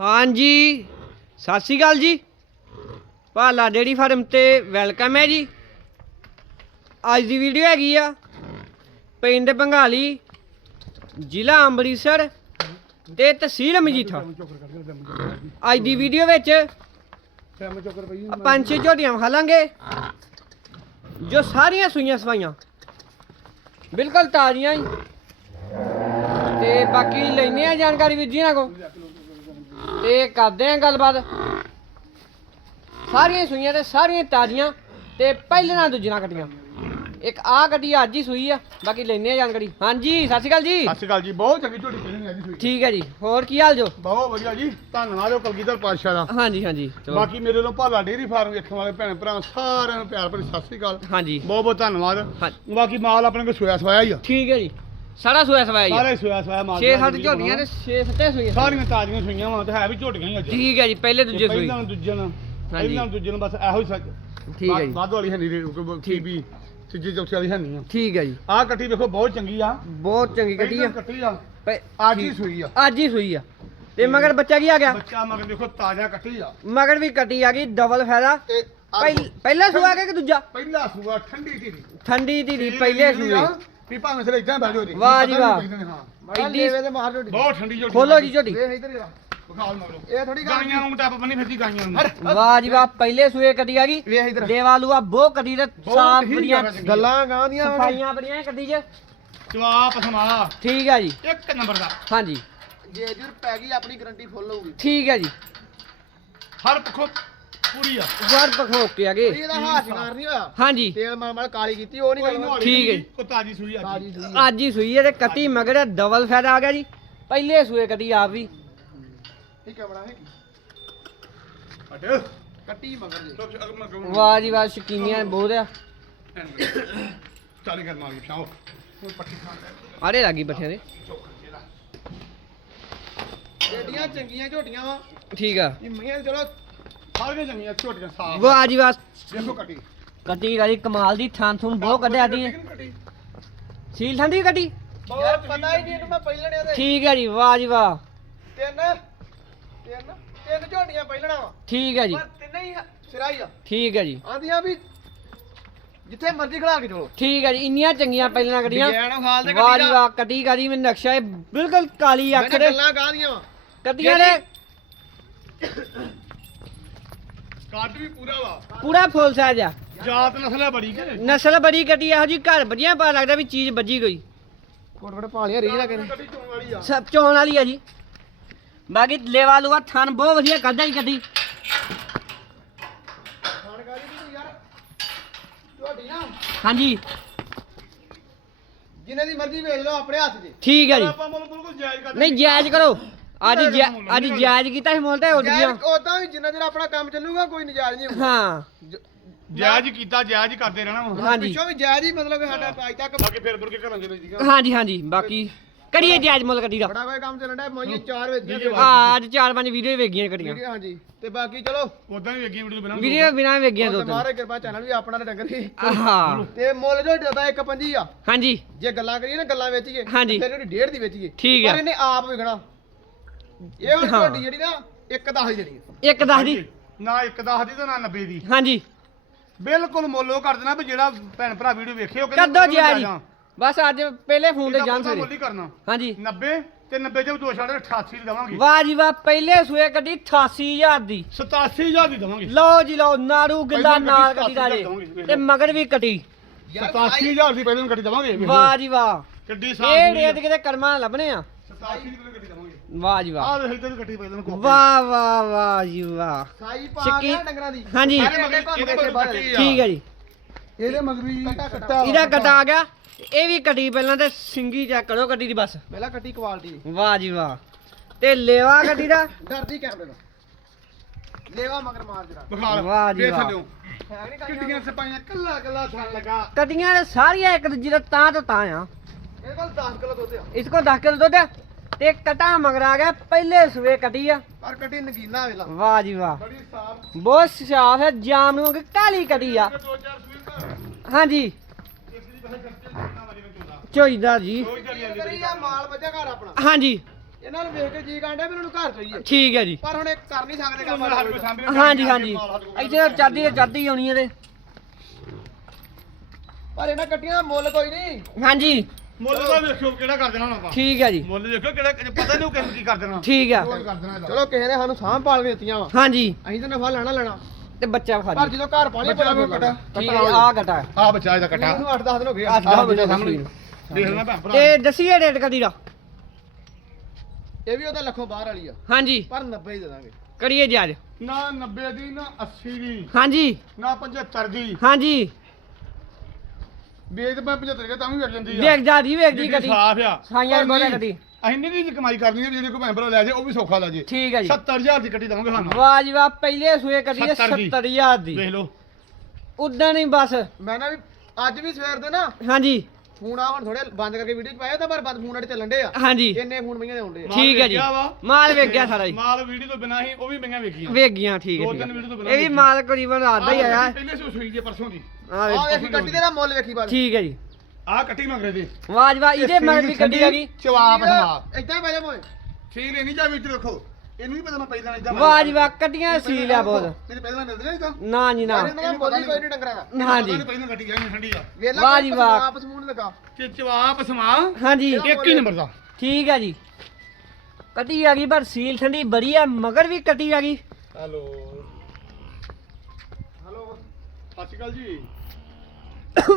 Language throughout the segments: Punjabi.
ਹਾਂਜੀ, ਸਤਿ ਸ਼੍ਰੀ ਅਕਾਲ ਜੀ। ਭਾਲਾ ਡੇਰੀ ਫਾਰਮ ਤੇ ਵੈਲਕਮ ਹੈ ਜੀ। ਅੱਜ ਦੀ ਵੀਡੀਓ ਹੈਗੀ ਆ ਪਿੰਡ ਬੰਗਾਲੀ, ਜ਼ਿਲ੍ਹਾ ਅੰਮ੍ਰਿਤਸਰ ਤੇ ਤਹਿਸੀਲ ਮਜੀਠਾ ਅੱਜ ਦੀ ਵੀਡੀਓ ਵਿੱਚ ਪੰਜ ਛੇ ਝੋਟੀਆਂ ਵਿਖਾਲਾਂਗੇ, ਜੋ ਸਾਰੀਆਂ ਸੂਈਆਂ ਸਵਾਈਆਂ। ਬਿਲਕੁਲ ਤਾਜ਼ੀਆਂ ਹੀ। ਤੇ ਬਾਕੀ ਲੈਨੇ ਆ ਜਾਣਕਾਰੀ ਵੀਰ ਜੀ ਨਾਲ ਕੋ ਤੇ ਕਰਦੇ ਆ ਗੱਲਬਾਤ। ਸਾਰੀਆਂ ਸੂਈਆਂ ਤੇ ਸਾਰੀਆਂ ਤਾਜ਼ੀਆਂ ਤੇ ਪਹਿਲੀਆਂ ਦੂਜੀਆਂ ਕੱਟੀਆਂ। ਇੱਕ ਆ ਗੱਡੀ ਅੱਜ ਹੀ ਸੂਈ ਆ ਬਾਕੀ ਲੈਨੇ ਆ ਜਾਣਕਾਰੀ। ਹਾਂਜੀ ਸਤਿ ਸ਼੍ਰੀ ਅਕਾਲ ਜੀ। ਸਤਿ ਸ਼੍ਰੀ ਅਕਾਲ ਜੀ ਬਹੁਤ ਚੰਗੀ ਝੋਟੀ ਪਹਿਲੀ ਅੱਜ ਸੂਈ। ਠੀਕ ਹੈ ਜੀ ਹੋਰ ਕੀ ਹਾਲ ਜੋ? ਬਹੁਤ ਵਧੀਆ ਜੀ ਧੰਨਵਾਦ ਉਹ ਕਲਗੀਧਰ ਪਾਤਸ਼ਾਹ ਦਾ। ਹਾਂਜੀ ਹਾਂਜੀ ਚਲੋ। ਬਾਕੀ ਮੇਰੇ ਵੱਲੋਂ ਭਾਲਾ ਡੇਰੀ ਫਾਰਮ ਵੇਖਣ ਵਾਲੇ ਭੈਣ ਭਰਾ ਸਾਰਿਆਂ ਨੂੰ ਪਿਆਰ ਭਰੀ ਸਤਿ ਸ਼੍ਰੀ ਅਕਾਲ। ਹਾਂਜੀ। ਬਹੁਤ ਬਹੁਤ ਧੰਨਵਾਦ। ਹਾਂ। ਬਾਕੀ ਮਾਲ ਆਪਣੇ ਕੋਲ ਸੋਇਆ ਸਵਾਇਆ ਹੀ ਆ। ਠੀਕ ਹੈ ਜੀ। ਸਾਰਾ ਸੂਆ ਸਵਾਇਆ ਜੀ। ਸਾਰੇ ਸੋਇਆ ਸਵਾਇਆ ਮਾਲ 6 7 ਝੋਟੀਆਂ ਤੇ 6 7 ਸੂਈਆਂ ਸਾਰੀਆਂ ਤਾਜ਼ੀਆਂ ਸੂਈਆਂ ਵਾ ਤੇ ਹੈ ਵੀ ਝੋਟੀਆਂ ਹੀ ਅੱਜ। ਠੀਕ ਹੈ ਜੀ ਪਹਿਲੇ ਦੂਜੇ ਸੂਈ ਪਹਿਲਾਂ ਦੂਜੇ ਨੂੰ ਪਹਿਲਾਂ ਦੂਜੇ ਨੂੰ ਬਸ ਇਹੋ ਹੀ ਸੱਚ। ਠੀਕ ਹੈ ਜੀ। ਵੱਧ ਵਾਲੀ ਹੈ ਨਹੀਂ ਠੀਕ। ਵੀ ਤੀਜੀ ਚੌਥੀ ਵਾਲੀ ਹੈ ਨਹੀਂ ਆ। ਠੀਕ ਹੈ ਜੀ। ਆਹ ਕੱਟੀ ਵੇਖੋ ਬਹੁਤ ਚੰਗੀ ਆ। ਬਹੁਤ ਚੰਗੀ ਕੱਟੀ ਆ। ਕੱਟੀ ਆ ਅੱਜ ਹੀ। ਸੂਈ ਆ। ਅੱਜ ਹੀ ਸੂਈ ਆ। ਤੇ ਮਗਰ ਬੱਚਾ ਕੀ ਆ ਗਿਆ? ਬੱਚਾ ਮਗਰ ਦੇਖੋ ਤਾਜ਼ਾ ਕੱਟੀ ਆ। ਮਗਰ ਵੀ ਕੱਟੀ ਆ ਗਈ ਡਬਲ ਫਾਇਦਾ। ਪਹਿਲਾ ਸੂਆ ਕਿ ਦੂਜਾ? ਪਹਿਲਾ ਸੂਆ ਠੰਡੀ ਧੀਰੀ। ਠੰਡੀ ਦੀ ਪਹਿਲੇ ਸੂਏ। ਵੀ ਭਾਵੇਂ ਸਿਰ ਇਦਾਂ ਬਹਿ ਜਾਓ ਜੀ। ਵਾਹ ਜੀ ਵਾਹ। ਹਾਂ। ਐਡੀ ਤੇ ਮਾਰ ਝੋਟੀ ਬਹੁਤ ਠੰਡੀ ਝੋਟੀ ਖੋਲੋ ਜੀ ਝੋਟੀ। ਵੇਖ ਇਧਰ ਬਖਾਲ ਮਗਰੋਂ ਇਹ ਥੋੜੀ ਗੱਲ ਗਾਈਆਂ ਨੂੰ ਟੱਪ ਬੰਨੀ ਫਿਰਦੀ ਗਾਈਆਂ ਨੂੰ। ਵਾਹ ਜੀ ਵਾਹ ਪਹਿਲੇ ਸੂਏ ਕੱਟੀ ਆ ਗਈ। ਵੇਖ ਇਧਰ। ਦੇਵਾਲੂਆ ਕੱਟੀ ਤੇ ਸਾਫ਼ ਹੀ ਬੜੀਆਂ ਜ਼ਿਆਦਾ ਚੰਗੀ। ਗੱਲਾਂ ਗਾਂ ਦੀਆਂ ਸਫਾਈਆਂ ਬੜੀਆਂ ਕੱਟੀ ਚ ਜਵਾਬ ਪਸਮਾ ਠੀਕ ਆ ਜੀ। ਇੱਕ ਨੰਬਰ ਦਾ। ਹਾਂਜੀ। ਜੇ ਜੁਰ ਪੈ ਗਈ ਆਪਣੀ ਗਾਰੰਟੀ ਫੁੱਲ ਹੋਊਗੀ। ਠੀਕ ਹੈ ਜੀ। ਹਰ ਪੱਖੋਂ ਪੂਰੀ ਆ। ਵਾਰ ਪਖੋਕ ਕੇ ਆ ਗਏ। ਇਹਦਾ ਹਾਥ ਸ਼ਿਕਾਰ ਨਹੀਂ ਹੋਇਆ। ਹਾਂਜੀ। ਤੇਲ ਮਾਰ ਮਾਰ ਕਾਲੀ ਕੀਤੀ ਉਹ ਨਹੀਂ ਨਹਾਲੀ ਠੀਕ ਹੈ ਕੋਈ ਤਾਜੀ ਸੂਈ ਆ ਤਾਜੀ ਸੂਈ ਅੱਜ ਹੀ ਸੂਈ ਹੈ ਤੇ ਕੱਟੀ ਮਗਰ ਡਬਲ ਫਾਇਦਾ ਆ ਗਿਆ ਜੀ। ਪਹਿਲੇ ਸੂਏ ਕੱਟੀ ਆਪ ਵੀ। ਠੀਕ ਹੈ ਬੜਾ ਹੈ ਹਟ। ਕੱਟੀ ਮਗਰ ਜੇ। ਚੁੱਪ ਅਗਰ ਮੈਂ ਵਾਹ ਜੀ ਵਾਹ ਸ਼ਕੀਨੀਆਂ ਬਹੁਤ ਆ। ਚਾਲੀ ਕਰ ਮਾਰ ਕੇ ਸ਼ਾਓ ਕੋਈ ਪੱਟੀ ਖਾਣ ਲੈ। ਆੜੇ ਲੱਗੀ ਬੱਠਿਆਂ ਦੇ। ਜਿਹੜੀਆਂ ਚੰਗੀਆਂ ਝੋਟੀਆਂ ਵਾ। ਠੀਕ ਆ। ਇਹ ਮੀਆਂ ਚਲੋ ਸਾਰੀਆਂ ਜੰਗੀਆਂ ਛੋਟੀਆਂ ਸਾਫ਼ ਵਾਹ ਜੀ ਵਾਹ। ਦੇਖੋ ਕੱਟੀ। ਕਮਾਲ ਦੀ ਥਾਂ ਥੂਨ ਬਹੁਤ ਕੱਢਿਆ ਦੀ। ਕੱਟੀ। ਸੀਲ ਠੰਡੀ ਕੱਟੀ? ਯਾਰ ਪਤਾ ਹੀ ਨਹੀਂ ਇਹਨੂੰ ਮੈਂ ਪਹਿਲਣੇ ਦੇ ਠੀਕ ਹੈ ਜੀ ਵਾਹ ਜੀ ਵਾਹ। ਤਿੰਨ ਤਿੰਨ ਤਿੰਨ ਝੋਟੀਆਂ ਪਹਿਲਣਾ ਵਾ। ਠੀਕ ਹੈ ਜੀ। ਪਰ ਤਿੰਨੇ ਹੀ ਸਿਰਾ ਹੀ ਆ। ਠੀਕ ਹੈ ਜੀ। ਆਂਦੀਆਂ ਵੀ ਜਿੱਥੇ ਮਰਜ਼ੀ ਖੜਾ ਕੇ ਚਲੋ। ਠੀਕ ਹੈ ਜੀ ਇੰਨੀਆਂ ਚੰਗੀਆਂ ਪਹਿਲਾਂ ਕੱਢੀਆਂ। ਵਾਹ ਜੀ ਵਾਹ ਕੱਟੀ ਗਾਲੀ ਮੈਂ ਨਕਸ਼ਾ ਇਹ ਬਿਲਕੁਲ ਕਾਲੀ ਅੱਖ ਦੇ। ਗੱਲਾਂ ਗਾਂ ਦੀਆਂ ਵਾ। ਕੱਟੀਆਂ ਨੇ। ਕੱਟ ਵੀ ਪੂਰਾ ਵਾ। ਪੂਰਾ ਫੁੱਲ ਸਾਈਜ਼ ਆ। ਜਾਤ ਨਸਲ ਹੈ ਬੜੀ ਕਿ ਨਸਲ ਬੜੀ ਕੱਟੀ ਇਹੋ ਜੀ ਘਰ ਵਧੀਆ ਪਤਾ ਲੱਗਦਾ ਵੀ ਚੀਜ਼ ਵੱਜੀ ਗਈ ਕੋਟ ਕੋਟ ਪਾਲੀਆਂ ਰੀਝ ਨਾ। ਕਰੇ ਕੱਟੀ ਚੋਣ ਵਾਲੀ ਆ। ਸਭ ਚੋਣ ਵਾਲੀ ਆ ਜੀ। ਬਾਕੀ ਲੇਵਾ ਲੂਆ ਥਣ ਬਹੁਤ ਵਧੀਆ ਕੱਢਦਾ ਯਾਰ? ਝੋਟੀ ਨਾ ਹਾਂਜੀ। ਜਿੰਨੇ ਦੀ ਮਰਜ਼ੀ ਵੇਚ ਲਓ ਆਪਣੇ ਹੱਥ 'ਚ। ਠੀਕ ਹੈ ਜੀ। ਆਪਾਂ ਮੁੱਲ ਬਿਲਕੁਲ ਜਾਇਜ਼ ਕਰਦੇ ਨਹੀਂ ਜਾਇਜ਼ ਕਰੋ। ਅੱਜ ਅੱਜ ਜਾਇਜ਼ ਕੀਤਾ ਸੀ ਮੁੱਲ ਤੇ ਉੱਡ ਗਿਆ। ਉਦਾਂ ਵੀ ਜਿੰਨਾ ਚਿਰ ਆਪਣਾ ਕੰਮ ਚੱਲੂਗਾ ਕੋਈ ਨਜਾਇਜ਼ ਨਹੀਂ ਹੋਊਗਾ। ਹਾਂ। ਜਾਇਜ਼ ਕੀਤਾ ਜਾਇਜ਼ ਕਰਦੇ ਰਹਿਣਾ ਵਾ ਹਾਂਜੀ। ਪਿੱਛੋਂ ਵੀ ਜਾਇਜ਼ ਹੀ ਮਤਲਬ ਸਾਡਾ ਅੱਜ ਤੱਕ ਬਾਕੀ ਫਿਰ ਕੇ ਘਰਾਂ ਦੇ ਵਿੱਚ ਦੀਆਂ ਹਾਂਜੀ ਹਾਂਜੀ। ਬਾਕੀ ਕਰੀਏ ਜਾਇਜ਼ ਮੁੱਲ ਕੱਢੀ ਦਾ। ਬੜਾ ਕੋਈ ਕੰਮ ਚੱਲਣ ਡਿਆ ਮੋਈ ਚਾਰ ਵੇਚੀਆਂ ਆ ਅੱਜ ਚਾਰ ਪੰਜ ਵੀਡੀਓ ਵੇਗੀਆਂ ਵੀਡੀਓ ਹਾਂਜੀ। ਤੇ ਬਾਕੀ ਚਲੋ। ਉਦਾਂ ਵੀ ਅੱਗੇ ਵੀਡੀਓ ਬਣਾ ਵੀਡੀਓ ਬਿਨਾਂ ਵੇਗੀਆਂ ਦੋ ਤੇ ਤਿੰਨ। ਮਾਰੇ ਕਿਰਪਾ ਚੈਨਲ ਵੀ ਆਪਣਾ ਤੇ ਡੰਗਰ ਹੀ ਹਾਂ। ਤੇ ਮੁੱਲ ਜੋ ਦਾ ਇੱਕ ਪੰਜੀ ਆ। ਹਾਂਜੀ। ਜੇ ਗੱਲਾਂ ਕਰੀਏ ਨਾ ਗੱਲਾਂ ਵੇਚੀਏ ਹਾਂਜੀ। ਫਿਰ ਉਹਦੀ ਡੇਢ ਦੀ ਵੇਚੀਏ। ਠੀਕ ਆ। ਪਰ ਇਹਨੇ ਆਪ ਵਿਕਣਾ। ਇਹ ਹੁਣ ਹਾਂ। ਤੁਹਾਡੀ ਜਿਹੜੀ ਨਾ ਇੱਕ ਦਸ ਦੀ ਜਿਹੜੀ ਆ। ਇੱਕ ਦੱਸ ਦੀ? ਨਾ ਇੱਕ 10 ਦੀ ਤੇ ਨਾ 90 ਦੀ। ਹਾਂਜੀ। ਬਿਲਕੁਲ ਮੁੱਲ ਉਹ ਕਰ ਦੇਣਾ ਵੀ ਜਿਹੜਾ ਭੈਣ ਭਰਾ ਵੀਡੀਓ ਵੇਖੇ ਉਹ ਕੱਢੋ ਉਹਨੂੰ ਜਾਇਜ਼ ਲੈ ਜਾ। ਬਸ ਅੱਜ ਪਹਿਲੇ ਫੋਨ ਤੇ ਇਹਦਾ ਜਾਣ ਪੱਕਾ ਮੁੱਲ ਸਵੇਰੇ। ਹੀ ਕਰਨਾ। ਹਾਂਜੀ। 90 ਤੇ 90 ਚ ਦੋ ਛਾੜੇ 88 ਦੀ ਦਵਾਂਗੇ। ਵਾਹ ਜੀ ਵਾਹ ਪਹਿਲੇ ਸੂਏ ਕੱਢੀ 88000 ਦੀ। 87000 ਦੀ ਦਵਾਂਗੇ। ਲਓ ਜੀ ਲਓ ਨਾਰੂ ਗਿੱਲਾ ਪਹਿਲੀ ਨਾਲ ਤੇ। ਮਗਰ ਵੀ ਕੱਟੀ 87000 ਦੀ ਪਹਿਲਾਂ ਕੱਟੀ ਦਵਾਂਗੇ। ਵੇਖ ਲਓ। ਵਾਹ ਜੀ ਵਾਹ। ਕਿੱਡੀ ਇਹ ਸਾਫ਼ ਰੇਤ ਕਿਤੇ ਕਰਮਾਂ ਲੱਭਣੇ ਆ। 87 ਦੀ ਪਹਿਲਾਂ ਕੱਟੀ ਦਵਾਂਗੇ ਵਾਹ ਜੀ ਵਾਹ। ਆਹ ਦੇਖ ਇੱਧਰ ਕੱਟੀ ਪਹਿਲਾਂ ਕੋਪੀ। ਵਾਹ ਵਾਹ ਵਾਹ ਜੀ ਵਾਹ। ਸਾਈ ਪਾ ਗਿਆ ਡੰਗਰਾਂ ਦੀ। ਹਾਂਜੀ। ਇਹਦੇ ਇਹਦੇ ਆ। ਠੀਕ ਹੈ ਜੀ। ਇਹਦੇ ਮਗਰ ਵੀ ਕੱਟਾ ਕੱਟਾ। ਇਹਦਾ ਕਟਾ ਆ ਗਿਆ। ਇਹ ਵੀ ਕੱਟੀ ਪਹਿਲਾਂ ਤੇ ਸਿੰਗੀ ਚੈੱਕ ਕਰੋ ਕੱਟੀ ਦੀ ਬਸ। ਪਹਿਲਾਂ ਕੱਟੀ ਕੁਆਲਿਟੀ ਵਾਹ ਜੀ ਵਾਹ। ਤੇ ਲੇਵਾ ਕੱਟੀ ਦਾ? ਡਰਦੀ ਕੈਮਰੇ ਦਾ। ਲੇਵਾ ਮਗਰ ਮਾਰ ਜਰਾ। ਬਖਾਲ ਵਾਹ ਜੀ ਵੇਖ ਵਾਹ। ਕਿੱਡੀਆਂ ਸਪਾਈਆਂ ਕੱਲਾ ਕੱਲਾ ਥਣ ਲਗਾ। ਕੱਟੀਆਂ ਤੇ ਸਾਰੀਆਂ ਇੱਕ ਦੂਜੀ ਦਾ ਤਾਂ ਤੋਂ ਤਾਂ ਆ। ਇਹ ਕੋਲ 10 ਕਿਲੋ ਦੁੱਧ ਆ। ਇਸ ਕੋ 10 ਕਿਲੋ ਦੁੱਧ ਆ? ਤੇ ਕਟਾ ਮਗਰ ਆ ਗਿਆ ਪਹਿਲੇ ਸੂਏ ਕੱਟੀ ਆ। ਪਰ ਕੱਟੀ ਨਗੀਨਾ ਵੇਲਾ। ਵਾਹ ਜੀ ਵਾਹ। ਬੜੀ ਸਾਫ਼। ਬਹੁਤ ਸਾਫ਼ ਹੈ ਜਾਮ ਨੂੰ ਕਾਲੀ ਕੱਟੀ ਆ। ਹਾਂਜੀ। ਚੋਈਦਾ ਜੀ। ਦੋ ਚਾਰ ਕਰੀ ਆ ਮਾਲ ਵੱਜਾ ਘਰ ਆਪਣਾ। ਹਾਂਜੀ। ਇਹਨਾਂ ਨੂੰ ਵੇਖ ਕੇ ਜੀ ਕਾਂਡਾ ਵੀ ਇਹਨਾਂ ਨੂੰ ਘਰ ਚਾਹੀਏ ਠੀਕ ਹੈ ਜੀ। ਪਰ ਹੁਣ ਇਹ ਕਰ ਨਹੀਂ ਸਕਦੇ ਕੰਮ ਹਾਂਜੀ ਹਾਂਜੀ। ਇੱਥੇ ਚਾਦੀ ਚਾਦੀ ਆਉਣੀ ਇਹਦੇ। ਪਰ ਇਹਨਾਂ ਕੱਟੀਆਂ ਦਾ ਮੁੱਲ ਕੋਈ ਨਹੀਂ। ਹਾਂਜੀ। ਮੁੱਲ ਦਾ ਵੇਖਿਓ ਕਿਹੜਾ ਕਰ ਦੇਣਾ ਹੁਣ ਆਪਾਂ। ਠੀਕ ਹੈ ਜੀ। ਮੁੱਲ ਦੇਖੋ ਕਿਹੜਾ ਪਤਾ ਨਹੀਂ ਉਹ ਕਿੰਨ ਕੀ ਕਰ ਦੇਣਾ। ਠੀਕ ਆ। ਕਰ ਦੇਣਾ ਇਹਦਾ। ਚਲੋ ਕਿਸੇ ਨੇ ਸਾਨੂੰ ਸਾਂਭ ਪਾਲ ਕੇ ਦਿੱਤੀਆਂ ਵਾ। ਹਾਂਜੀ। ਅਸੀਂ ਤਾਂ ਨਫਾ ਲੈਣਾ ਲੈਣਾ। ਤੇ ਬੱਚਾ ਖਾ ਪਰ ਜਦੋਂ ਘਰ ਪਾਣੀ ਬੱਚਾ ਵੀ ਕੱਟਾ। ਠੀਕ ਹੈ ਆ ਘਟਾ ਆ ਬੱਚਾ ਇਹਦਾ ਕੱਟਾ। ਇਹਨੂੰ 8-10 ਦਿਨ ਹੋ ਗਏ। ਅੱਠ ਦਸ ਆਹ ਦਿਨ ਸਾਹਮਣੇ। ਦੇਖ ਲੈਣਾ ਭੈਣ ਭਰਾ। ਤੇ ਦਸੀਏ ਰੇਟ ਕਦੀ ਦਾ? ਇਹ ਵੀ ਉਹਦਾ ਲੱਖੋਂ ਬਾਹਰ ਵਾਲੀ ਆ। ਹਾਂਜੀ। ਪਰ 90 ਹੀ ਦੇ ਦਾਂਗੇ। ਕਰੀਏ ਜੀ ਅੱਜ। ਨਾ 90 ਦੀ ਨਾ 80 ਦੀ। ਹਾਂਜੀ। ਨਾ 75 ਦੀ। ਹਾਂਜੀ। ਵੇਚ ਮੈਂ 75 ਦੀ ਤਾਂ ਵੀ ਵੇਚ ਜਾਂਦੀ ਆ। ਵੇਖ ਜਾ ਜੀ ਵੇਖ ਜੀ ਜਿਹੜੀ ਕਦੀ। ਸਾਫ਼ ਆ। ਸਾਈਆਂ ਪਰ ਬੋਲਿਆ ਨਹੀਂ, ਕਦੀ। ਅਸੀਂ ਨਹੀਂ ਜੀ ਕਮਾਈ ਕਰਨੀ ਹੈ ਜਿਹੜੀ ਕੋਈ ਭੈਣ ਭਰਾ ਲੈ ਜੇ ਉਹ ਵੀ ਸੌਖਾ ਲੈ ਜੇ। ਠੀਕ ਹੈ ਜੀ। 70000 ਦੀ ਕੱਟੀ ਦਵਾਂਗੇ ਸਾਨੂੰ। ਵਾਹ ਜੀ ਵਾਹ ਪਹਿਲੇ ਸੂਏ ਕਦੀ 70 ਦੀ। 70000 ਦੀ। ਵੇਖ ਲਓ। ਉਦਾਂ ਨਹੀਂ ਬਸ। ਮੈਂ ਨਾ ਵੀ ਅੱਜ ਵੀ ਸਵੇਰ ਦੇ ਨਾ ਹਾਂਜੀ। ਫੋਨ ਆ ਹੁਣ ਥੋੜੇ ਬੰਦ ਕਰਕੇ ਵੀਡੀਓ ਚ ਪਾਇਆ ਤਾਂ ਪਰ ਬੰਦ ਫੋਨ ਅੜੇ ਚੱਲਣ ਡੇ ਆ। ਹਾਂਜੀ। ਇੰਨੇ ਫੋਨ ਮਈਆਂ ਦੇ ਆਉਂਦੇ ਆ। ਠੀਕ ਹੈ ਜੀ। ਵੇਖਿਆ ਵਾ। ਮਾਲ ਵੇਖ ਗਿਆ ਸਾਰਾ ਜੀ। ਮਾਲ ਵੀਡੀਓ ਤੋਂ ਬਿਨਾ ਹੀ ਉਹ ਵੀ ਮਹਿੰਗਾ ਵੇਖੀਆਂ। ਵੇਖ ਗਿਆ ਠੀਕ ਦੋ ਹੈ ਤਿੰਨ ਠੀਕ ਵੀਡੀਓ ਤੋਂ ਹੈ। ਬਿਨਾਂ ਇਹ ਵੀ। ਮਾਲ ਕਰੀਬਨ ਆਦਾ ਹੀ ਆਇਆ। ਪਹਿਲੇ ਸੀ ਸੂਈ ਜੇ ਪਰਸੋਂ ਦੀ। ਆ ਆ ਵੇਖ ਵੇਖੀ ਗੱਡੀ ਦੇ ਨਾ ਮੁੱਲ ਵੇਖੀ ਬਾਅਦ ਠੀਕ ਹੈ ਜੀ। ਆਹ ਕੱਟੀ ਮਗਰੇ ਦੀ। ਵਾਹ ਜੀ ਵਾਹ ਇਹਦੇ ਮਗਰ ਵੀ ਗੱਡੀ ਆ ਗਈ ਜਵਾਬ ਸਮਾ ਇਦਾਂ ਹੀ ਪੈ ਜਾ ਮੋਏ। ਇਹ ਨਹੀਂ ਜਾ ਵਿੱਚ ਰੱਖੋ। ਇਹਨੂੰ ਵੀ ਪਤਾ ਮੈਂ ਪਹਿਲਾਂ ਇਦਾਂ ਵਾਹ ਜੀ ਵਾਹ ਕੱਟੀਆਂ ਸੀ ਲਿਆ ਬਹੁਤ। ਤੇਰੇ ਪਹਿਲਾਂ ਮਿਲਦੇ ਨੇ ਇਦਾਂ ਨਾ ਜੀ ਨਾ। ਇਹਨਾਂ ਦਾ ਮੁੱਲ ਹੀ ਕੋਈ ਨਹੀਂ ਡੰਗਰਾਂ ਦਾ। ਹਾਂਜੀ ਪਹਿਲਾਂ ਕੱਟੀ ਜਾਈ ਠੰਡੀ ਆ। ਵੇਲਾ ਵਾਹ ਜੀ ਵਾਹ। ਆਪਸ ਮੂੰਹ ਲਗਾ। ਤੇ ਜਵਾਬ ਸਮਾ ਹਾਂਜੀ ਇੱਕ ਹੀ ਨੰਬਰ ਦਾ। ਠੀਕ ਹੈ ਜੀ। ਕੱਟੀ ਆ ਗਈ ਪਰ ਸੀਲ ਠੰਡੀ ਬੜੀ ਆ ਮਗਰ ਵੀ ਕੱਟੀ ਆ ਗਈ। ਹੈਲੋ। ਹੈਲੋ। ਸਤਿ ਸ਼੍ਰੀ ਅਕਾਲ ਜੀ।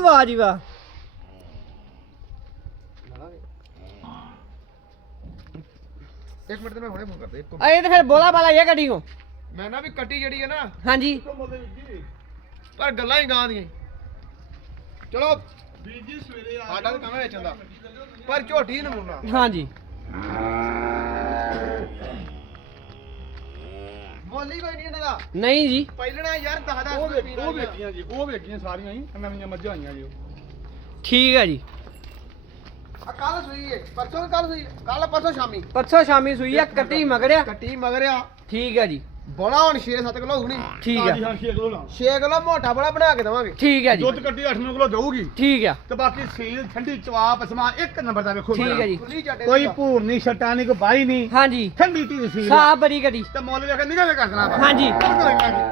ਵਾਹ ਜੀ ਵਾਹ। ਇੱਕ ਮਿੰਟ ਤੇ ਮੈਂ ਹੁਣੇ ਫੋਨ ਕਰਦੇ ਇੱਕ ਆ ਇਹ ਤਾਂ ਫਿਰ ਬੋਲਾ ਬਾਲਾ ਇਹ ਗੱਡੀ ਕੋ ਮੈਂ ਨਾ ਵੀ ਕੱਟੀ ਜਿਹੜੀ ਹੈ ਨਾ। ਹਾਂਜੀ। ਪਰ ਗੱਲਾਂ ਹੀ ਗਾਂ ਦੀਆਂ। ਚਲੋ। ਵੀਰ ਜੀ ਸਵੇਰੇ ਆ ਸਾਡਾ ਤਾਂ ਕੰਮ ਹੈ ਵੇਚਣ ਦਾ। ਪਰ ਝੋਟੀ ਨਮੂਨਾ। ਹਾਂਜੀ। ਮੁੱਲ ਹੀ ਕੋਈ ਨਹੀਂ ਇਹਨਾਂ ਦਾ। ਨਹੀਂ ਜੀ। ਪਹਿਲਣਾ ਯਾਰ ਦਸ ਉਹ ਵੇਖੀਆਂ ਜੀ ਉਹ ਵੇਖੀਆਂ ਸਾਰੀਆਂ ਹੀ ਨਵੀਆਂ ਮੱਝਾਂ ਆਈਆਂ ਜੀ ਠੀਕ ਹੈ ਜੀ। ਆ ਕੱਲ ਸੂਈ ਹੈ ਪਰਸੋਂ ਕੱਲ ਸੂਈ ਕੱਲ ਪਰਸੋਂ ਸ਼ਾਮੀ। ਪਰਸੋਂ ਸ਼ਾਮੀ ਸੂਈ ਆ ਕੱਟੀ ਮਗਰਿਆ। ਕੱਟੀ ਮਗਰਿਆ। ਠੀਕ ਹੈ ਜੀ। ਬੋਲਾ ਹੁਣ 6-7 ਕਿਲੋ ਹੋਣੀ। ਠੀਕ ਤਾਜ਼ੀ ਹੈ ਹਾਂ ਛੇ ਕਿਲੋ ਲਾ 6 ਕਿਲੋ ਮੋਟਾ ਬੜਾ ਬਣਾ ਕੇ ਦਵਾਂਗੇ। ਠੀਕ ਹੈ ਜੀ। ਦੁੱਧ ਕੱਟੀ 8-9 ਕਿਲੋ ਦਊਗੀ ਠੀਕ ਆ। ਤੇ ਬਾਕੀ ਸੀਲ ਠੰਡੀ ਚਵਾਪ ਸਮਾ ਇੱਕ ਨੰਬਰ ਦਾ ਵੇਖੋ ਠੀਕ ਹੈ ਜੀ। ਕੋਈ ਭੂਰ ਨਹੀਂ ਛਟਾ ਨਹੀਂ ਕੋਈ ਬਾਈ ਨਹੀਂ। ਹਾਂਜੀ ਠੰਡੀ ਢੀ ਸੀਲ ਸਾਹ ਬੜੀ ਗੱਡੀ। ਤੇ ਮੁੱਲ ਵੇਖ ਨਿਗਾਹ ਕਰ ਦੇਣਾ ਹਾਂਜੀ।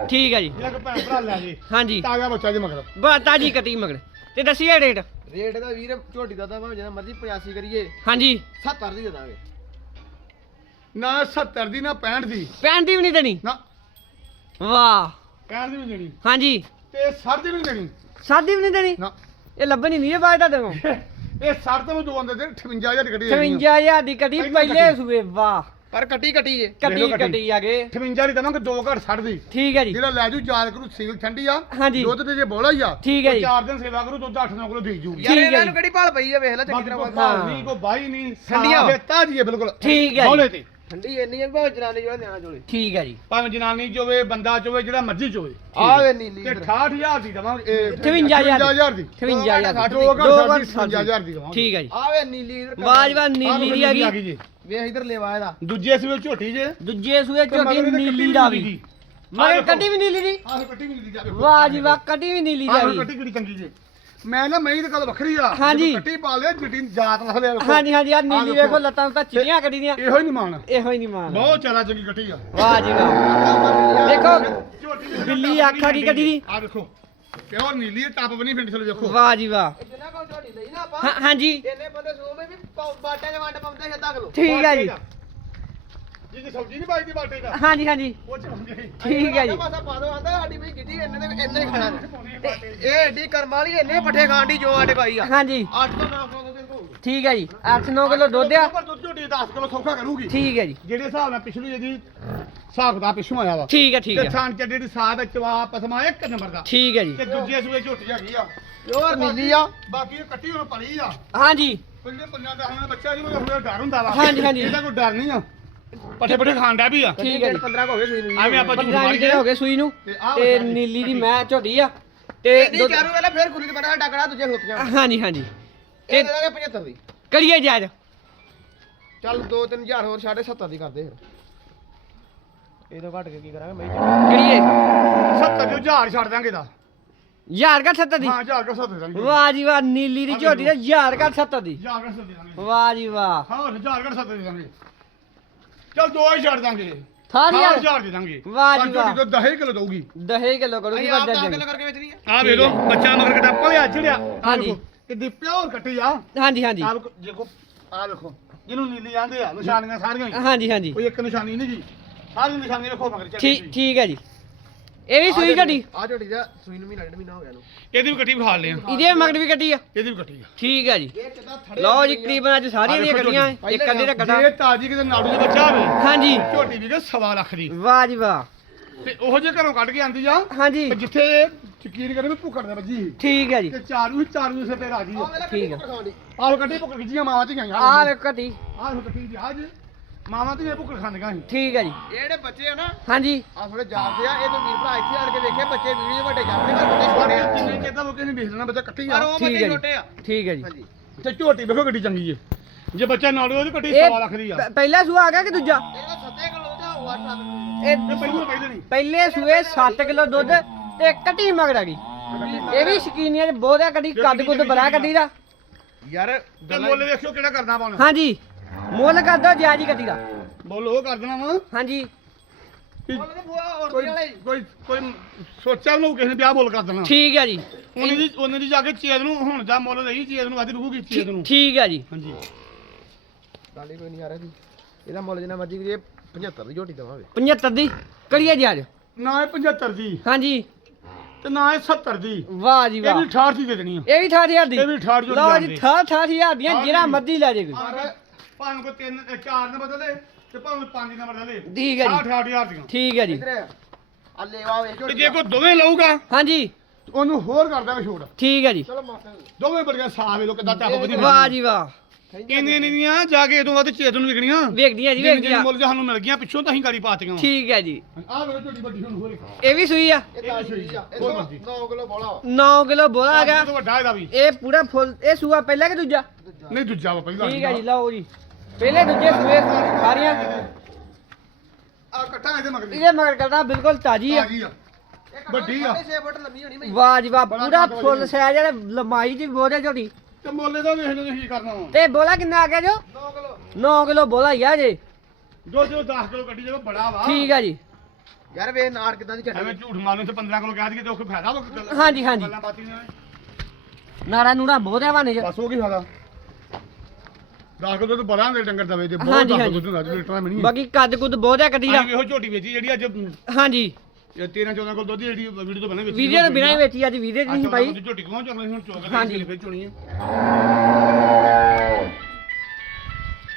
ਠੀਕ ਹੈ ਜੀ। ਜਿਹੜਾ ਭੈਣ ਭਰਾ ਲੈ ਜੇ ਹਾਂਜੀ ਤਾਜ਼ਾ ਬੱਚਾ ਜੀ ਮਗਰ। ਬਸ ਤਾਜੀ ਕੱਟੀ ਮਗਰ। ਤੇ ਦੱਸੀਏ ਰੇਟ ਰੇਟ ਦਾ ਵੀਰ ਝੋਟੀ ਦਾ ਤਾਂ ਭਾਵੇਂ ਜਿੰਨਾ ਮਰਜ਼ੀ 85 ਕਰੀਏ। ਹਾਂਜੀ। 70 ਦੀ ਦੇ ਦਾਂਗੇ। ਨਾ 70 ਦੀ ਨਾ 65 ਦੀ। ਪੈਣ ਦੀ ਵੀ ਨਹੀਂ ਦੇਣੀ। ਨਾ। ਵਾਹ। 65 ਦੀ ਵੀ ਦੇਣੀ। ਹਾਂਜੀ। ਤੇ 60 ਦੀ ਵੀ ਦੇਣੀ। ਸਾਦੀ ਵੀ ਨਹੀਂ ਦੇਣੀ? ਨਾ। ਇਹ ਲੱਭਣੀ ਨਹੀਂ ਇਹ ਬਾਅਦ ਦਾ ਇਹ 60 ਤੋਂ ਦੋ ਆਉਂਦੇ ਤੇ 58000 ਦੀ ਗੱਡੀ 55000 ਦੀ ਕੱਟੀ ਪਹਿਲਾਂ। ਸੂਏ ਵਾਹ। ਪਰ ਕੱਟੀ ਕੱਟੀ ਜੇ ਕੱਟੀ ਲਓ ਕੱਟੀ। ਕੱਟੀ ਆ ਗਏ 58 ਦੀ ਦਵਾਂਗੇ ਦੋ ਘਰ 60 ਦੀ ਠੀਕ ਹੈ ਜੀ ਜਿਹੜਾ ਲੈ ਜੂ ਯਾਦ ਕਰੂ ਸੀਲ ਠੰਡੀ ਆ ਹਾਂਜੀ ਦੁੱਧ ਤੇ ਜੇ ਬੋਲਾ ਹੀ ਆ ਠੀਕ ਹੈ ਉਹ ਜੀ। ਚਾਰ ਦਿਨ ਸੇਵਾ ਕਰੂ ਦੁੱਧ 8-9 ਕਿਲੋ ਦੇ ਜੂਗੀ ਯਾਰ ਠੀਕ ਹੈ ਇਹਨਾਂ ਜੀ। ਨੂੰ ਕਿਹੜੀ ਭਾਲ ਪਈ ਆ ਵੇਖ ਲੈ ਚੰਗੀ ਬਾਕੀ ਤਰ੍ਹਾਂ ਕੋਈ ਬਾਤ। ਭਾਲ ਨਹੀਂ ਕੋਈ ਬਾਈ ਨਹੀਂ ਠੰਡੀਆਂ ਵਾ। ਤਾਜੀ ਹੈ ਬਿਲਕੁਲ ਠੀਕ ਹੈ ਜੀ। ਬੋਲੇ ਤੇ ਠੰਡੀ ਇੰਨੀ ਆ ਵੀ ਭਾਵੇਂ ਜਨਾਨੀ ਜਿਹੜਾ ਨਿਆਣਾ ਚੋਲੇ ਠੀਕ ਹੈ ਜੀ। ਭਾਵੇਂ ਜਨਾਨੀ ਚੋਵੇ ਬੰਦਾ ਚੋਵੇ ਜਿਹੜਾ ਮਰਜ਼ੀ ਚੋਵੇ ਆ ਵੇ ਨੀਲੀ ਤੇ ਇੱਧਰ। 68000 ਦੀ ਦਵਾਂਗੇ। 55000 ਦੀ। 55000 ਦੋ। ਘਰ ਦੋ ਸਾਡੀ ਘਰ ਸਾਡੀ। 55000 ਦੀ ਦਵਾਂਗੇ। ਠੀਕ ਹੈ ਜੀ। ਆ ਵੇ ਨੀਲੀ ਇੱਧਰ ਵਾਜਵਾ ਨੀਲੀ ਦੀ ਆ ਗਈ। ਜੀ। ਵੇਖ ਇੱਧਰ ਲੈਵਾ ਇਹਦਾ ਦੂਜੇ ਸਵੇ ਝੋਟੀ ਜੇ। ਦੂਜੇ ਸੂਏ ਝੋਟੀ ਨੀਲੀ ਦਾ ਵੀ। ਮਗਰ ਕੱਟੀ ਵੀ ਨੀਲੀ ਦੀ। ਆਹ ਕੱਟੀ ਵੀ ਨੀਲੀ ਜਾ ਵੇਖੋ। ਵਾਹ ਜੀ ਵਾਹ ਕੱਟੀ ਵੀ ਨੀਲੀ ਆਹ ਦਾ ਵੀ। ਕੱਟੀ ਕਿਹੜੀ ਚੰਗੀ ਜੇ। ਮੈਂ ਨਾ ਮੈਂ ਦੀ ਗੱਲ ਵੱਖਰੀ ਆ। ਹਾਂਜੀ। ਕੱਟੀ ਪਾ ਲਿਆ ਜਿੱਡੀ ਜਾਤ ਨਾਲ ਲਿਆ ਵੇਖੋ। ਹਾਂਜੀ ਹਾਂਜੀ ਆ ਨੀਲੀ ਵੇਖੋ। ਵੇਖੋ ਲੱਤਾਂ ਤਾਂ ਚਿੜੀਆਂ ਕੱਢੀ ਦੀਆਂ ਇਹੋ ਹੀ ਨਹੀਂ ਮਾਣ। ਇਹੋ ਹੀ ਨਹੀਂ ਮਾਨ ਬਹੁਤ ਚਾਲਾ ਚੰਗੀ ਕੱਟੀ ਆ। ਵਾਹ ਜੀ ਵਾਹ। ਝੋਟੀ ਦੀ ਬਿੱਲੀ ਅੱਖਾਂ ਦੀ ਕੱਢੀ। ਦੀ ਆ ਵੇਖੋ ਪਿਓਰ ਨੀਲੀ ਹੈ, ਟੱਪ ਬਣੀ ਪਿੰਡ ਚਲੋ ਵੇਖੋ। ਵਾਹ ਜੀ ਵਾਹ। ਜਿੰਨਾ ਕੋਲ ਝੋਟੀ ਲਈ ਨਾ ਆਪਾਂ ਹਾਂ- ਹਾਂਜੀ। ਇੰਨੇ ਬੰਦੇ ਸੂਮੇ ਵੀ ਬਾਟਿਆਂ ਦੇ ਵੰਡ ਪਾਉਂਦੇ ਅੱਧਾ ਕਿਲੋ ਠੀਕ ਹੈ ਜੀ। ਜੀ ਜੀ ਸਬਜ਼ੀ ਨਹੀਂ ਪਾਈਦੀ ਬਾਟੇ ਦਾ। ਹਾਂਜੀ ਹਾਂਜੀ। ਉਹ ਠੀਕ ਹੈ ਜੀ। ਪਾਸਾ ਪਾ ਦੋ ਆਂਦਾ ਸਾਡੀ ਬਈ ਗਿੱਟੀ ਇੰਨੇ ਦੇ ਇੰਨੇ ਹੀ ਖਾਣਾ ਨੇ। ਇਹ ਏਡੀ ਕਰਮ ਵਾਲੀ ਇੰਨੇ ਪੱਠੇ ਖਾਣ ਦੀ ਜੋ ਸਾਡੇ ਪਾਈ ਆ। ਹਾਂਜੀ। 8 ਤੋਂ 9 ਕਿਲੋ ਦੇ ਕੋਲ ਠੀਕ ਹੈ ਜੀ। 8-9 ਕਿਲੋ ਦੁੱਧ ਆ। ਪਰ ਦੁੱਧ ਝੋਟੀ 10 ਕਿਲੋ ਸੌਖਾ ਕਰੂਗੀ। ਠੀਕ ਹੈ ਜੀ। ਜਿਹੜੇ ਹਿਸਾਬ ਨਾਲ ਪਿਛਲੀ ਇਹਦੀ ਹਿਸਾਬ ਦਾ ਪਿਛੂ ਆਇਆ ਵਾ। ਠੀਕ ਹੈ ਠੀਕ ਤੇ ਹੈ। ਥਾਂ ਚੱਡੇ ਦੀ ਸਾਹ ਚਵਾ ਪਸਮਾ ਇੱਕ ਨੰਬਰ ਦਾ। ਠੀਕ ਹੈ ਜੀ। ਤੇ ਦੂਜੇ ਸੂਏ ਝੋਟੀ ਹੈਗੀ ਆ। ਪਿਓਰ ਨੀਲੀ ਆ। ਬਾਕੀ ਇਹ ਕੱਟੀ ਹੁਣ ਪਲੀ ਆ। ਹਾਂਜੀ। ਪਿੰਡੇ ਪੰਜਾਂ ਦਾ ਹੁਣ ਬੱਚਾ ਜੀ ਮੈਨੂੰ ਡਰ ਹੁੰਦਾ ਵਾ। ਹਾਂਜੀ, ਹਾਂਜੀ। ਇਹਦਾ ਕੋਈ ਡਰ ਨਹੀਂ ਆ। ਪੱਠੇ ਪੱਠੇ ਖਾਣ ਡਿਆ ਵੀ ਆ। ਠੀਕ ਹੈ ਜੀ। 15 ਹੋ ਗਏ ਸੂਈ ਨੂੰ। ਐਵੇਂ ਆਪਾਂ ਝੂਠ 15 ਮਾਰੀਏ। ਦਿਨ ਹੋ ਗਏ ਸੂਈ ਨੂੰ। ਤੇ ਦੇ। ਨੀਲੀ ਦੀ ਮੈਂ ਝੋਟੀ ਆ। ਤੇ ਨਹੀਂ ਦੁੱਧ- ਚਾਰੂ ਵੇਲੇ ਫੇਰ ਖੁੱਲੀ ਤੇ ਬਣਾ ਡਾਕੜਾ ਦੂਜੇ ਖਲੋਤੀਆਂ। ਹਾਂਜੀ ਹਾਂਜੀ। ਇਹ ਦੇ ਦਾਂਗੇ 75 ਦੀ। ਕਰੀਏ ਜਾਇਜ਼ ਚੱਲ 2-3000 ਹੋਰ ਛਾੜੇ 70 ਦੀ ਕਰਦੇ ਫਿਰ। ਇਹ ਤੋਂ ਘੱਟ ਕੇ ਕੀ ਕਰਾਂਗੇ? ਮੈਂ ਕਰੀਏ। 70 ਜੋ ਹਜ਼ਾਰ ਛੱਡ ਦਾਂਗੇ ਦਾ ਯਾਰ ਕਾ 70 ਦੀ? ਹਾਂ ਹਜ਼ਾਰ ਕਾ 70 ਦਾਂਗੇ ਵਾਹ ਜੀ ਵਾਹ ਨੀਲੀ ਦੀ ਝੋਟੀ ਦਾ ਯਾਰ ਕਾ 70 ਦੀ। ਹਜ਼ਾਰ ਕਾ 70 ਦਾਂਗੇ ਵਾਹ ਜੀ ਵਾਹ। ਹਾਂ ਹਜ਼ਾਰ ਕਾ 70 ਦਾਂਗੇ ਚੱਲ ਦੋ ਹੀ ਛੱਡ ਦਾਂਗੇ। ਸਾਰੀ ਸਾਰ ਯਾਰ। ਹਜ਼ਾਰ ਦੇ ਦਾਂਗੇ। ਵਾਹ ਜੀ ਵਾਹ। ਤੋਂ 10 ਕਿਲੋ ਦਊਗੀ। ਦਹੇ ਕਿਲੋ ਕਰੂਗੀ ਆਪ ਬੱਜਾ 10 ਜੀ ਕਿਲੋ ਕਰਕੇ ਵੇਚਣੀ ਆ ਆ ਵੇਖ ਲੋ ਬੱਚਾ ਮਗਰ ਕਟਾ ਭਲਿਆ ਚੜਿਆ ਹਾਂਜੀ। ਕਿੱਡੀ ਪਿਓਰ ਕੱਟੀ ਆ। ਹਾਂਜੀ ਹਾਂਜੀ। ਆ ਵੇਖੋ ਦੇਖੋ ਆ ਵੇਖੋ ਜਿਹਨੂੰ ਨੀਲੀ ਆਂਦੇ ਆ ਨਿਸ਼ਾਨੀਆਂ ਸਾਰੀਆਂ ਹੀ। ਹਾਂਜੀ ਹਾਂਜੀ। ਕੋਈ ਇੱਕ ਨਿਸ਼ਾਨੀ ਨਹੀਂ ਜੀ। ਸਾਰੀ ਨਿਸ਼ਾਨੀ ਵੇਖੋ ਮਗਰ ਚੱਲੀ ਠੀਕ ਠੀਕ ਹੈ ਜੀ। ਇਹ ਵੀ ਸੂਈ ਝੋਟੀ ਆ ਝੋਟੀ ਦਾ ਸੂਈ ਨੂੰ ਮਹੀਨਾ ਡੇਢ ਮਹੀਨਾ ਹੋ ਗਿਆ ਨੂੰ ਇਹਦੀ ਵੀ ਕੱਟੀ ਵਿਖਾ ਲਿਆ। ਇਹਦੇ ਮਗਰ ਵੀ ਕੱਟੀ ਆ। ਇਹਦੀ ਵੀ ਕੱਟੀ ਆ। ਠੀਕ ਹੈ ਜੀ। ਇਹ ਕਿਦਾਂ ਥੜੇ ਲਓ ਜੀ ਤਕਰੀਬਨ ਅੱਜ ਸਾਰੀਆਂ ਦੀਆਂ ਕੱਟੀਆਂ ਇੱਕ ਅੱਧੀ ਦਾ ਕੱਟਾ ਜੇ ਤਾਜੀ ਕਿਤੇ ਨਾੜੂ ਦੇ ਬੱਚਾ ਹੋਵੇ ਹਾਂਜੀ। ਝੋਟੀ ਵੀ ਕੇ ਸਵਾ ਲੱਖ ਦੀ। ਵਾਹ ਜੀ ਵਾਹ। ਤੇ ਉਹੋ ਜੇ ਘਰੋਂ ਕੱਢ ਕੇ ਆਂਦੀ ਆ ਹਾਂਜੀ। ਤੇ ਜਿੱਥੇ ਯਕੀਨ ਕਰੇ ਵੀ ਭੁੱਖੜ ਦੇ ਵੱਜੀ। ਸੀ। ਠੀਕ ਹੈ ਜੀ। ਤੇ ਚਾਰੂ ਚਾਰੂ ਇਸੇ ਤੇ ਰਾਜੀ ਆ। ਠੀਕ ਆ। ਆਹ ਕੱਟੀ ਭੁੱਖੜ ਖਿੱਚੀਆਂ ਮਾਵਾਂ ਤੇ ਗਈਆਂ ਆ ਵੇ ਕੱਟੀ ਆਹ ਕੱਟੀ ਦੀ ਅੱਜ ਮਾਵਾਂ ਤੇ ਭੁੱਖੜ ਖਾਂਦੀਆਂ ਸੀ? ਠੀਕ ਹੈ ਜੀ। ਇਹ ਜਿਹੜੇ ਬੱਚੇ ਆ ਨਾ ਹਾਂਜੀ। ਆ ਥੋੜੇ ਜਾਣਦੇ ਆ ਇਹ ਤੇ ਵੀਰ ਭਰਾ ਇੱਥੇ ਆਣ ਕੇ ਵੇਖੇ ਬੱਚੇ ਵੀਡੀਓ ਵੱਡੇ ਜਾਂਦੇ ਪਰ ਬੱਚੇ ਛੋਟੇ ਆ। ਜਿੰਨੇ ਚੇਤਾ ਲੋਕੇ ਨੇ ਵੇਖ ਲੈਣਾ ਬੱਚਾ ਕੱਟੀ ਪਰ ਆ। ਉਹ ਠੀਕ ਬੱਚੇ ਹੈ ਜੀ। ਛੋਟੇ ਆ। ਠੀਕ ਹੈ ਜੀ। ਹਾਂਜੀ। ਤੇ ਝੋਟੀ ਵੇਖੋ ਗੱਡੀ ਚੰਗੀ ਏ। ਜੇ ਬੱਚਾ ਨਾੜੂ ਉਹਦੀ ਕੱਟੀ ਇਹ ਸਵਾ ਲੱਖ ਦੀ ਆ। ਪ- ਪਹਿਲਾ ਸੂਆ ਆ ਗਿਆ ਕਿ ਦੂਜਾ? ਇਹਦਾ 7 ਕਿਲੋ ਦਾ ਹੋਊਗਾ 8 ਇਹ ਇਹ ਪਹਿਲਾਂ ਪਹਿਲੇ ਨਹੀਂ। ਪਹਿਲੇ ਸੂਏ 7 ਕਿਲੋ ਦੁੱਧ ਤੇ ਕੱਟੀ ਮਗਰ ਆ ਗਈ। ਇਹ ਵੀ ਸ਼ਕੀਨੀਆਂ ਚ ਬਹੁਤ ਆ ਕੱਢੀ ਕੱਦ ਕੁੱਦ ਬੜਾ ਕੱਢੀ ਦਾ। ਯਾਰ ਤੇ ਮੁੱਲ ਵੇਖਿਓ ਕਿਹੜਾ ਕਰਨਾ ਪਾਉਣਾ ਹਾਂਜੀ। ਮੁੱਲ ਕਰਦਾ ਜਾਇਜ਼ ਕੱਟੀ ਦਾ। ਮੁੱਲ ਉਹ ਕਰ ਦੇਣਾ ਵਾ। ਹਾਂਜੀ। ਕੋਈ ਵਾਲੇ। ਕੋਈ ਕੋਈ ਸੋਚਿਆ ਨੂੰ ਕਿਸੇ ਨੇ ਵਿਆਹ ਮੁੱਲ ਕਰ ਦੇਣਾ। ਠੀਕ ਹੈ ਜੀ। ਉਹਨੇ ਦੀ ਉਹਨੇ ਦੀ ਜਾ ਕੇ ਚੀਜ਼ ਨੂੰ ਹੁਣ ਜਾ ਮੁੱਲ ਲਈ ਚੀਜ਼ ਨੂੰ ਵੱਧ ਰੂਗੀ ਚੀਜ਼ ਨੂੰ। ਠੀਕ ਹੈ ਜੀ। ਹਾਂਜੀ। ਗੱਲ ਹੀ ਕੋਈ ਨਹੀਂ ਆ ਰਹੀ ਇਹਦਾ ਮੁੱਲ ਜਿੰਨਾ ਮਰਜ਼ੀ ਕਰੀਏ 75 ਦੀ ਝੋਟੀ ਦਵਾਂਗੇ। 75 ਦੀ? ਕਰੀਏ ਜੀ ਅੱਜ। ਨਾ ਇਹ 75 ਦੀ। ਹਾਂਜੀ। ਤੇ ਨਾ ਇਹ 70 ਦੀ। ਵਾਹ ਜੀ ਇਹ ਵਾਹ। ਵੀ 68 ਦੀ ਦੇ ਦੇਣੀ ਆ। ਇਹ ਵੀ 68000 ਦੀ। ਇਹ ਵੀ 68 ਜੋ ਲਓ ਜੀ 68000 ਦੀਆਂ ਹਾਂ ਜਿਹੜਾ। ਮਰਜ਼ੀ ਲੈ ਜੇ ਕੋਈ। ਭਾਵੇਂ ਕੋਈ ਤਿੰਨ ਅ, ਚਾਰ ਨਾ ਬਦਲੇ ਤੇ ਭਾਵੇਂ ਪੰਜ ਨਾ ਬਦਲੇ ਠੀਕ ਹੈ ਜੀ। 68000 ਦੀਆਂ। ਠੀਕ ਹੈ ਜੀ। ਇਧਰ ਆ ਲੈਵਾ ਵੇਖ ਤੇ ਜੇ ਕੋਈ ਦੋਵੇਂ ਲਊਗਾ ਹਾਂਜੀ। ਉਹਨੂੰ ਹੋਰ ਕਰ ਦਾਂਗੇ ਛੋੜ ਠੀਕ ਹੈ ਜੀ। ਚਲੋ ਦੋਵੇਂ ਬੜੀਆਂ ਸਾਫ਼ ਵੇਲੋ ਕਿਦਾਂ ਟੱਪ ਵਧੀ ਵਾਹ ਜੀ ਵਾਹ। ਇੰਨੇ ਨਹੀਂ ਦੀਆਂ ਜਾ ਕੇ ਇਦੋਂ ਵੱਧ ਚੇਤ ਨੂੰ ਵਿਕਣੀਆਂ ਵੇਖਦੀਆਂ ਜੀ ਜਿੰਨੇ ਵੇਖਦੀਆਂ। ਮੁੱਲ ਜੇ ਸਾਨੂੰ ਮਿਲ ਗਈਆਂ ਪਿੱਛੋਂ ਤਾਂ ਅਸੀਂ ਗਾੜੀ ਪਾਤੀਆਂ ਠੀਕ ਹੈ ਜੀ। ਆਹ ਵੇਲੋ ਝੋਟੀ ਵੱਡੀ ਹੁਣ ਹੋਰ ਇਹ ਵੀ ਸੂਈ ਆ। ਇਹ ਤਾਜੀ ਚੀਜ਼ ਆ। ਇਹ ਹੋਰ ਤੋਂ ਮਰਜ਼ੀ। 9 ਕਿਲੋ ਬੋਲਾ ਵਾ। 9 ਕਿਲੋ ਬੋਲਾ ਆ ਗਿਆ ਤੋਂ ਵੱਡਾ ਇਹਦਾ ਵੀ। ਇਹ ਪੂਰਾ ਫੁੱਲ ਇਹ ਸੂਆ ਪਹਿਲਾ ਕਿ ਦੂਜਾ? ਨਹੀਂ ਦੂਜਾ ਵਾ ਪਹਿਲਾਂ ਠੀਕ ਹੈ ਜੀ ਲਓ ਜੀ। ਪਹਿਲੇ ਦੂਜੇ ਸੂਏ ਸਾਰੀਆਂ। ਆ ਇਕੱਠਾ ਇਹਦੇ ਮਗਰ ਇਹਦੇ ਮਗਰ ਕਰਦਾ ਬਿਲਕੁਲ ਤਾਜੀ ਆ। ਤਾਜੀ ਆ। ਵੱਡੀ ਆ। 6 ਫੁੱਟ ਲੰਮੀ ਹੋਣੀ ਮੈਂ ਵਾਹ ਜੀ ਵਾਹ ਬੜਾ ਪੂਰਾ ਕੱਦ ਫੁੱਲ। ਸਾਈਜ਼ ਜਿਹੜਾ ਲੰਮਾਈ ਜੀ ਬਹੁਤ ਹੈ ਝੋਟੀ ਤੇ ਮੁੱਲ ਦਾ ਵੇਖ ਲਓ ਤੁਸੀਂ ਕੀ ਕਰਨਾ ਵਾ। ਤੇ ਬੋਲਾ ਕਿੰਨਾ ਆ ਗਿਆ ਜੋ? 9 ਕਿਲੋ। 9 ਕਿਲੋ ਬੋਲਾ ਹੀ ਆ ਜੇ ਜੋ ਜੋ 10 ਕਿਲੋ ਕੱਢੀ ਜਦੋਂ ਬੜਾ ਵਾ। ਠੀਕ ਹੈ ਜੀ। ਯਾਰ ਵੇ ਨਾੜ ਕਿਦਾਂ ਦੀ ਐਵੇਂ ਝੂਠ ਮਾਰਨ ਤੇ 15 ਕਿਲੋ ਕਹਿ ਦਈਏ ਤੇ ਉਹ ਕੋਈ ਫਾਇਦਾ ਵਾ ਕੋਈ ਗੱਲ- ਹਾਂਜੀ, ਹਾਂਜੀ। ਗੱਲਾਂ ਬਾਤਾਂ ਨੇ। ਨਾਰਾ ਨੂਰਾ ਬਹੁਤ ਹੈ ਵਾਨੇ ਚ। ਬਸ ਉਹ ਕੀ ਫਾਇਦਾ। 10 ਕਿਲੋ ਤੋਂ ਬੜਾ ਦੇ ਡੰਗਰ ਦਵੇ ਤੇ ਬਹੁਤ ਹਾਂਜੀ, 10 ਹਾਂਜੀ। ਕਿਲੋ ਦਾ ਲੀਟਰਾਂ ਮਿਣੀ ਬਾਕੀ ਕੱਦ ਕੁੱਦ ਬਹੁਤ ਹੈ ਕੱਟੀ ਦਾ। ਇਹੋ ਝੋਟੀ ਵੇਚੀ ਜਿਹੜੀ ਅੱਜ ਹਾਂਜੀ। 13 14 ਕਿਲੋ ਦੁੱਧ ਦੀ ਜਿਹੜੀ ਵੀਡੀਓ ਤੋਂ ਬਣਾ ਵੇਚੀ ਵੀਡੀਓ ਤੋਂ ਬਿਨਾਂ ਹੀ ਵੇਚੀ ਅੱਜ ਵੀਡੀਓ ਚ ਨਹੀਂ ਪਾਈ। ਝੋਟੀ ਕੋਹਾਂ ਚੋਂ ਹੁਣ ਚੋਕ ਹਾਂਜੀ। ਕੇ ਫਿਰ ਚੋਣੀ ਹੈ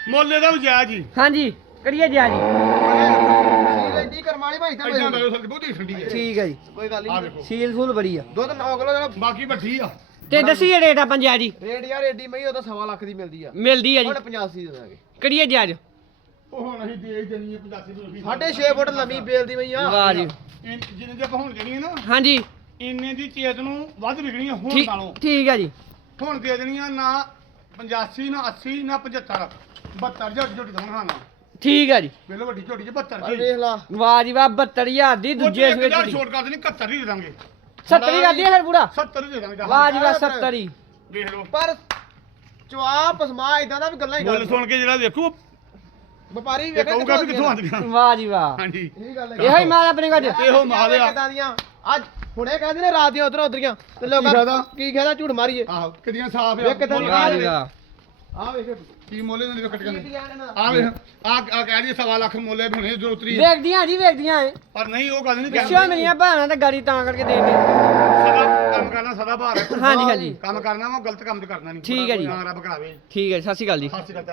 ਮੁੱਲ ਇਹਦਾ ਵੀ ਜਾਇਜ਼ ਹੀ। ਹਾਂਜੀ ਕਰੀਏ ਜੀ ਆ ਜੀ ਸੀਲ ਐਡੀ ਕਰਮਾਲੀ ਭਾਈ ਤਾਂ ਐਦਾਂ ਬੈਠੋ ਸਕਦੀ ਬਹੁਤੀ ਠੰਡੀ ਹੈ। ਠੀਕ ਹੈ ਜੀ। ਕੋਈ ਗੱਲ ਆ ਨਹੀਂ ਵੇਖੋ। ਸੀਲ ਫੁੱਲ ਬੜੀ ਆ। ਦੁੱਧ 9 ਕਿਲੋ ਜਿਹੜਾ ਬਾਕੀ ਵੱਡੀ ਆ। ਤੇ ਦੱਸੀਏ ਰੇਟ ਆਪਾਂ ਜੀ ਆ ਜੀ ਰੇਟ ਯਾਰ ਐਡੀ ਮਈ ਉਹਦਾ ਸਵਾ ਲੱਖ ਦੀ ਮਿਲਦੀ ਆ। ਮਿਲਦੀ ਆ ਜੀ। ਹੁਣ 85 ਦੇ ਦਾਂਗੇ। ਕਰੀਏ ਜੀ ਅੱਜ? ਉਹ ਹੁਣ ਅਸੀਂ ਦੇ ਦੇਣੀ ਹੈ 85 ਤੋਂ ਅਸੀਂ ਸਾਢੇ 6 ਫੁੱਟ ਲੰਮੀ ਬੇਲ ਦੀ ਮਈ ਆ। ਵਾਹ ਜੀ। ਜਿੰਨੇ ਦੇ ਆਪਾਂ ਹੁਣ ਦੇਣੀ ਹੈ ਨਾ ਹਾਂਜੀ। ਇੰਨੇ ਦੀ ਚੇਤ ਨੂੰ ਵੱਧ ਵਿਕਣੀ ਹੈ ਹੁਣ ਠੀਕ ਨਾਲੋਂ। ਠੀਕ ਹੈ ਜੀ। ਹੁਣ ਦੇ ਦੇਣੀਆਂ ਨਾ 85 ਨਾ 80 ਨਾ 75 72 ਝੋਟੀ ਝੋਟੀ ਦਾ ਹਾਂ ਨਾ। ਠੀਕ ਹੈ ਜੀ। ਵੇਲੋ ਵੱਡੀ ਝੋਟੀ 'ਚ 72 ਆ ਜੀ। ਵੇਖ ਲਾ। ਵਾਹ ਜੀ ਵਾਹ 72000 ਦੀ ਦੂਜੇ ਦੂਜੇ ਸਵੇਚ ਦੀ। ਛੋਟ ਕਰ ਦੇਣੀ 71 ਹੀ ਦੇ ਦਾਂਗੇ। 70 ਹੀ ਕਰਦੀ ਫਿਰ ਪੂਰਾ। 70 ਹੀ ਦੇ ਦਾਂਗੇ ਵਾਹ ਜੀ ਵਾਹ 70 ਹੀ ਵੇਖ ਲਓ। ਪਰ ਚਵਾ ਪਸਮਾ ਇਦਾਂ ਦਾ ਵੀ ਗੱਲਾਂ ਹੀ ਗੱਲ ਕਰ ਸੁਣ ਕੇ ਜਿਹੜਾ ਵੇਖੋ ਵਪਾਰੀ ਇਹ ਵੇਖੇ ਕਹੂਗਾ ਵੀ ਕਿੱਥੋਂ ਆਉਂਦੀਆਂ। ਵਾਹ ਜੀ ਵਾਹ। ਹਾਂਜੀ। ਇਹ ਗੱਲ ਹੈ ਇਹੋ ਹੀ ਮਾਲ ਆਪਣੇ ਕੋਲ। ਇਹੋ ਮਾਲ ਆ। ਕਿੱਦਾਂ ਦੀਆਂ। ਅੱਜ ਹੁਣੇ ਕਹਿੰਦੇ ਨੇ ਰਾਤ ਦੀਆਂ ਉਧਰ ਉਧਰੀਆਂ। ਤੇ? ਲੋਕਾਂ ਕੀ ਕਹਿੰਦਾ? ਝੂਠ ਮਾਰੀਏ। ਆਹੋ ਕਿਦੀਆਂ ਸਾਫ਼ ਵੇਖ ਕਿੱਦਾਂ ਦੀ ਆ ਵੇਖ ਕੀ ਮੋਲੇ ਦੇ ਕੱਟ ਕੀ ਜਾਂਦੇ ਦੀਆਂ ਨੇ ਨਾ ਆ ਵੇਖ ਆ ਆ ਕਹਿ ਰਹੀ ਸਵਾ ਲੱਖ ਮੋਲੇ ਹੁਣੇ ਜੋ ਉਤਰੀ ਹੈ। ਵੇਖਦੀਆਂ ਜੀ ਵੇਖਦੀਆਂ ਏ ਪਰ ਨਹੀਂ ਉਹ ਗੱਲ ਨਹੀਂ ਪਿੱਛੋਂ ਮਿਲੀਆਂ ਭਾਣਾ ਤੇ ਗਾੜੀ ਤਾਂ ਕਰਕੇ ਦੇ ਦੇ ਸਦਾ ਕੰਮ ਕਰਨਾ ਸਦਾ ਭਾਰ ਹੈ। ਹਾਂਜੀ ਹਾਂਜੀ। ਕੰਮ ਕਰਨਾ ਵਾ ਗਲਤ ਕੰਮ ਤੇ ਕਰਨਾ ਨਹੀਂ। ਠੀਕ ਹੈ ਜੀ। ਨਾ ਰੱਬ ਕਰਾਵੇ। ਠੀਕ ਹੈ ਜੀ, ਸਤਿ ਸ਼੍ਰੀ ਅਕਾਲ ਜੀ। ਸਤਿ ਸ਼੍ਰੀ ਅਕਾਲ।